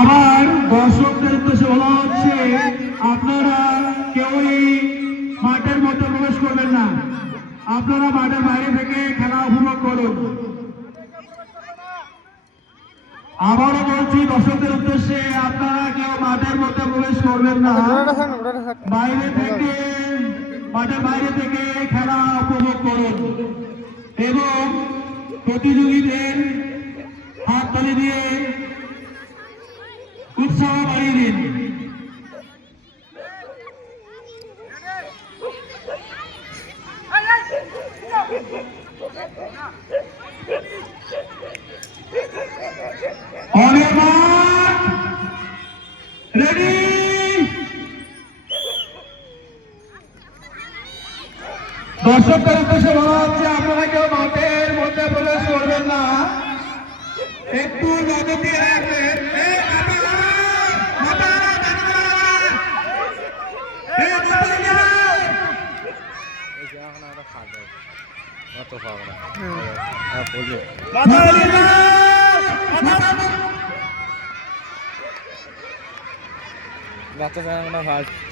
আবার দর্শকদের উদ্দেশ্যে বলা হচ্ছে, আপনারা কেউই মাঠের মধ্যে প্রবেশ করবেন না, আপনারা মাঠের বাইরে থেকে খেলা উপভোগ করুন। আবারও বলছি দর্শকদের উদ্দেশ্যে, আপনারা কেউ মাঠের মধ্যে প্রবেশ করবেন না, বাইরে থেকে মাঠের বাইরে থেকে খেলা উপভোগ করুন এবং প্রতিযোগীদের হাততালি দিয়ে উৎসাহ বাড়িয়ে দিন। রেডি, দর্শকদের উদ্দেশ্যে বলা হচ্ছে, আপনারা কেউ মাঠের মধ্যে প্রবেশ করবেন না, একটু নজর দিয়ে রাখবেন। বাচ্চা ফার্স্ট